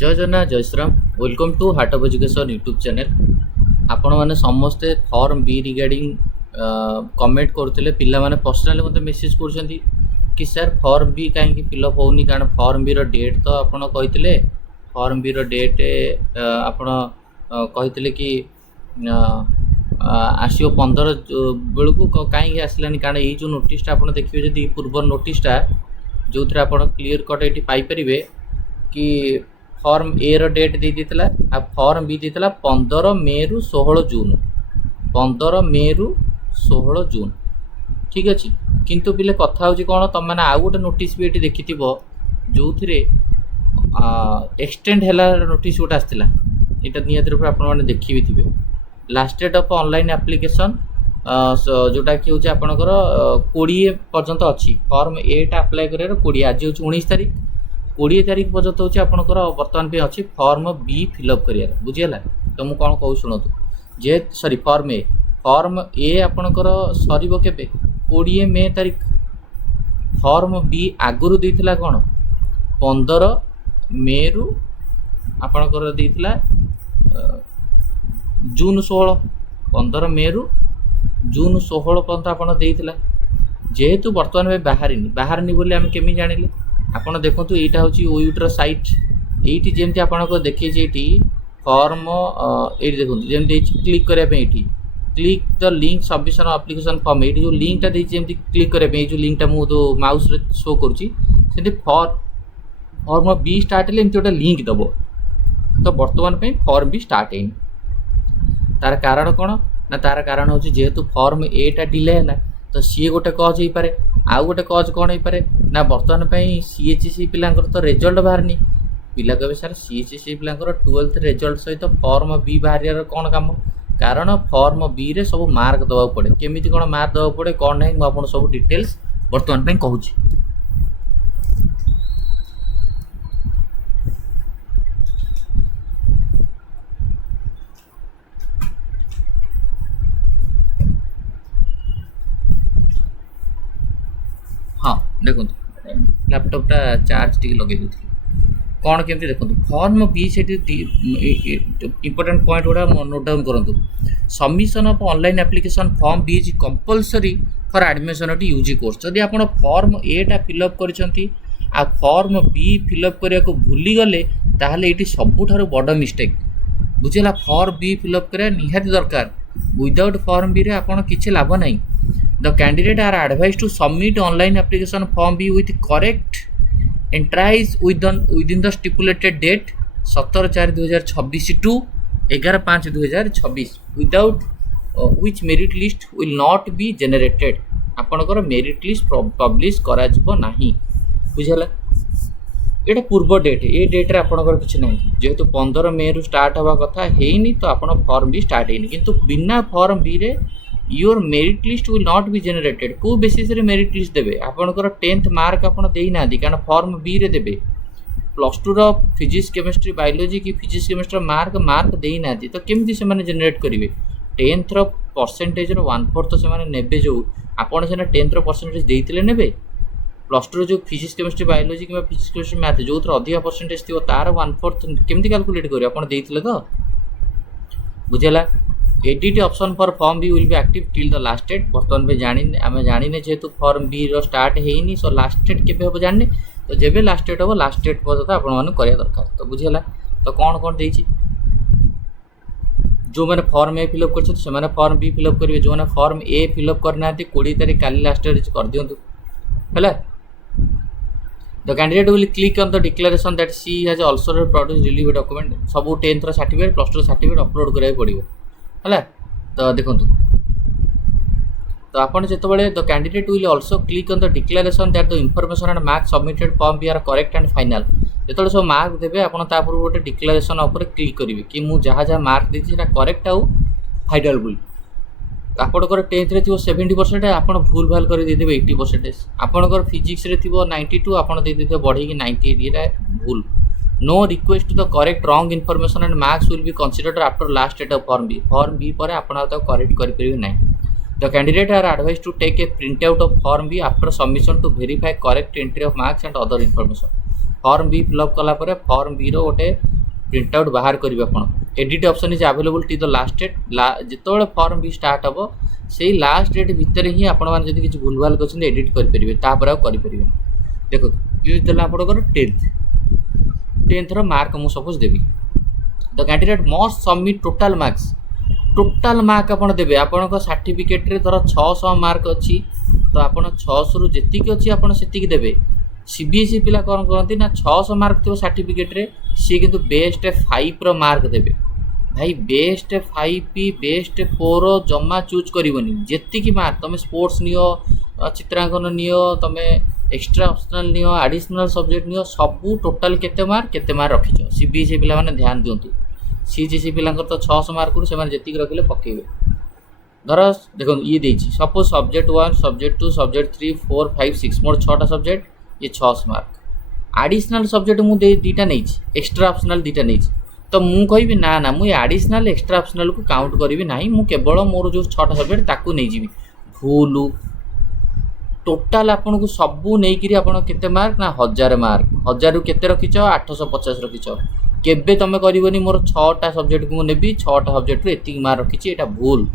जय जगन्नाथ जय Shriram welcome to heart of education YouTube channel. आपण मैंने समस्ते फॉर्म बी रिगार्डिंग कमेंट करते पिला माने पर्सनली मते मेसेज कर कि सर फॉर्म बी कहीं फिलअप होनी कारण फॉर्म बी रो डेट तो आपण कहते फॉर्म बी रो डेट आपण कहते कि आसो 15 बेलू कहीं आसलानी कारण ये जो नोटिसटा आप देखिए जदि पूर्व नोटिसटा जो थे आप क्लीयर कट ये पाइपर कि फॉर्म ए रो डेट दे देता आ फॉर्म बी देता 15 मे रु 16 जून 15 मे रु 16 जून ठीक अच्छे। किंतु पिले कथा हो कौन तुम मैंने आउ गोटे नोटिस भी ये देखि जो थे एक्सटेंड है नोटिस गोटे आसाला यहाँ निहत रूप में देखी भी थे last date of online application जोटा कि हूँ आपंकर 20 पर्यंत अच्छी फॉर्म एटा अप्लाई कर 20 आज हूँ 19 तारीख 20 तारीख पर्यंत हूँ आपंकर बर्तमान पे अच्छी फॉर्म बी फिलअप कर बुझीगला। तो मुझे कौन कहूँ शुणु जे सॉरी फॉर्म ए आपंकर सर के 20 मे तारीख फॉर्म बी आगुरी देता कौन 15 मे रु आपंकर देता जून 16 15 मे रु जून 16 पर्यंत आपड़ देता जेहेतु बर्तमान में बाहरनी बोली आम केमी जानिले आपड़ देखो यहाँ हूँ ओयूट्र सैट ये जमी आप देखिए ये फॉर्म ये देखो जमी क्लिक करने click the link submission application form ये जो लिंकटा जमी क्लिक करने जो लिंकटा मुझे माउस शो करुँची फॉर्म बी स्टार्ट हेल्ले गोटे लिंक दब तो बर्तमान फॉर्म बी स्टार्ट है तार कारण कौन ना तार कारण हूँ जेहेतु फॉर्म एटा डिले है तो सी गोटे कज हो पारे आउ गोटे कज कौन हो पारे ना बर्तमान सीएचसी पिला तो रिजल्ट बाहरनी पिला कहे सर सीएचसी पिला 12th रिजल्ट सहित फॉर्म बी बाहर कौन काम कारण फॉर्म बी रे सब मार्क दवा पड़े केमी कौन मार्क दवा पड़े कौन ना मुझे सब डिटेल्स बर्तमान कहूँ। हाँ देखो लैपटॉपटा चार्ज टी लगे कौन केमती देखो फॉर्म बी से इंपोर्टेंट पॉइंट गुड़ा नोट डाउन करूँ submission of online application form B is compulsory for admission of UG course जदि आप फॉर्म एटा फिलअप कर फॉर्म बी फिलअप करने को भूली गले ताहले ये सबुठार बड़ मिस्टेक बुझेगा फॉर्म बी फिलअप करा निहाती दरकार विदाउट फॉर्म बी रे आपन किछि लाभ नहीं। The candidate are advised to submit online application form B with correct entries within the stipulated date 17/4/2026 to 11/5/2026 without which merit list will not be generated आपनकर merit list publish करा जिवो नाही बुझला। एटा पूर्व डेट ए डेट रे आपनकर किछ नाही जेहेतु 15 मे रु स्टार्ट हवा कथा हेनी तो आपन फॉर्म बी स्टार्ट हेनी किंतु बिना फॉर्म बी रे your merit list will not be generated को बेसिस रे मेरिट लिस्ट देबे आपनकर 10th मार्क आपन देई ना दी कारण फॉर्म बी रे देबे +2 रो फिजिक्स केमिस्ट्री बायोलॉजी की फिजिक्स केमिस्ट्री मार्क देई ना दी तो केमती से माने जनरेट करिवे 10th रो परसेंटेज रो 1/4 से माने नेबे जो आपन सेना 10th रो परसेंटेज देइतिले नेबे +2 रो जो फिजिक्स केमिस्ट्री बायोलॉजी कि फिजिक्स केमिस्ट्री मैथ जो थर अधिक परसेंटेज थिवो तार 1/4 केमती कैलकुलेट करियो आपन देइतिले तो बुझला। Edit option for form B will be active till the last date बर्तमान में आम जाने जेहेतु फॉर्म बी रो स्टार्ट है सो लास्ट डेट केबे हम जाने तो जब लास्ट डेट हम लास्ट डेट पर्यटन आपण करा दरकार तो बुझेगा। तो कौन कौन देछि जो मैंने फॉर्म ए फिलअप कर फॉर्म बी फिलअप करेंगे जो मैंने फॉर्म ए फिलअप करना 20 तारीख काली लास्ट डेट कर दिंतु है। The candidate will click on the declaration that she has also produced delivery document सब 10th रो सर्टिफिकेट +2 सर्टिफिकेट अपलोड करा पड़ो है। तो देखो तो आपन जेतबेले the candidate will also click on the declaration that the information and mark submitted form B are correct and final जेतबेले सब मार्क देबे आपन ता पूर्व गोटे डिक्लेरेशन ऊपर क्लिक करिवे कि मु जहाँ जहाँ मार्क देछि सेटा करेक्ट आउ फाइनल बोली आपणकर 10th रे 70% आपन भूल भाल कर दे देबे 80% आपणकर फिजिक्स रे 92 आपन दे देबे बढ़ी कि 98 ये भूल no request to the correct wrong information and marks will be considered after last date of form B पर आपन तो करेक्ट कर परिबे नै। The candidate are advised to take a print out of form B after submission to verify correct entry of marks and other information form B fill up कलापर form B रोटे print out बाहर करेंगे आप edit option is available टी the last date जिते form B start हम से last date भितर ही आपड़ी किसी भूलभाल कर एडिट करेंगे तापर आपारे देखो ये देला आपंकर 10th मार्क मुझे suppose Devi the candidate must submit total mark आप देवे आपण सर्टिफिकेट रे धर 600 मार्क अच्छी तो आप 600 रु जी अच्छी आपकी देवे सीबीएसई पिला कौन करती ना 600 मार्क थो सर्टिफिकेट रे सी किंतु बेस्ट 5 रो मार्क देवे भाई बेस्ट 5 पी बेस्ट 4 जमा चूज करनी जी मार्क तुम स्पोर्ट्स नियो चित्रांकन नियो तुम extra optional neo additional subject neo सबू टोटाल केते मार्क रखिछ सीबीएसई पिला माने ध्यान दिंतु सीजीसी पिला तो 600 मार्क रू से जी रखिले पकेबे धर देखो ये देछि सपोज सब्जेक्ट 1 सब्जेक्ट 2 सब्जेक्ट 3 4 5 6 मोर 6टा सब्जेक्ट ये 600 मार्क एडिशनल सब्जेक्ट मुझे दीटा नहीं एक्स्ट्रा ऑप्शनल दीटा नहीं तो मुझे कहि ना ना मुझे एडिशनल एक्स्ट्रा ऑप्शनल को काउंट करी ना मुझे केवल मोर जो 6टा सब्जेक्ट ताकू नहीं जीवी भूल टोटाल आपन को सबू नहीं आपन केते मार्क ना 1000 मार्क 1000 रु केते रखिछ 850 रखिछ केबे तमे करबनी मोर 6टा सब्जेक्ट को नेबी 6टा सब्जेक्ट रे एतिक मार्क रखिछ एटा भूल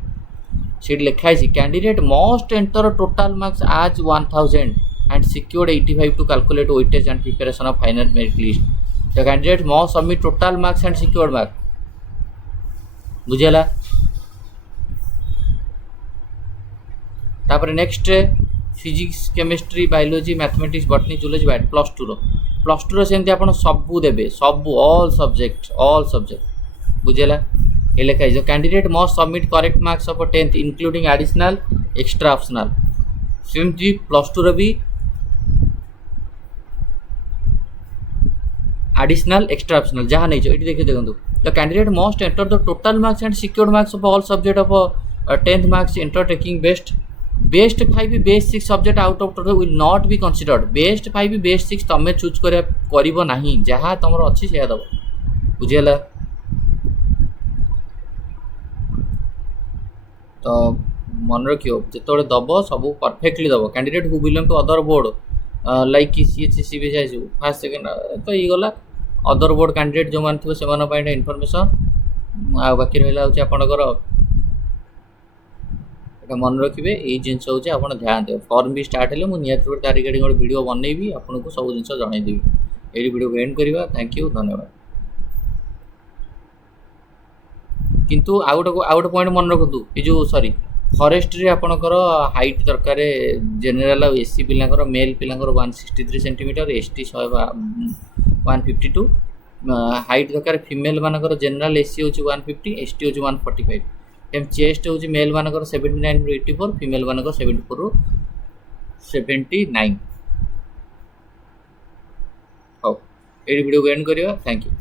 सेट लिखा है candidate must enter total marks आज 1000 and secured 85 to calculate weightage and preparation of final merit list. The candidate must submit total marks and secured mark. बुझेला तापर next physics chemistry biology mathematics botany zoology bio plus two सेमती आप सबू देवे सबू all subject बुझेला ये लिखा है candidate must submit correct marks of 10th including additional extra optional सेमती प्लस टू भी एडिशनल एक्स्ट्रा ऑप्शनल जहाँ नहीं ये देखिए देखो the candidate must enter the total marks and secured marks of all subject of 10th marks enter taking best 5 best 6 subject out of total will not be considered best 5 best 6 तुम choose कर नहीं जहाँ तुम अच्छी से दब बुझेगा तो मन रखियो जो दब सब परफेक्टली दब candidate who belong to other board like CHC CBSE fast second तो ये गला अदर बोर्ड कैंडिडेट जो मान थे इनफर्मेशन आ बाकी रहा हूँ आपंकर मन रखिए यही जिनस हूँ आप ध्यान देव फॉर्म भी स्टार्ट है मुझे निहत तार रिगार्डिंग गोटे वीडियो बनईबी आपको सब जिन जनईदेवी ये वीडियो को एंड करवा थैंक यू धन्यवाद किंतु आउ गोटे पॉइंट मन रखु ये जो सॉरी फॉरेस्ट्री आपणकर हाइट दरकार जेनेल एससी पिलांकर मेल पिलांकर 163 सेंटीमीटर एसटी 152 हाइट दरकार फीमेल मानकर जेनेल एससी हूँ 150 एसटी हूँ 145 एम चेस्ट हूँ मेल मानकर 79 ରୁ 84 फीमेल मानकर 74 ରୁ 79 हाँ ये वीडियो को एंड करवा थैंक यू।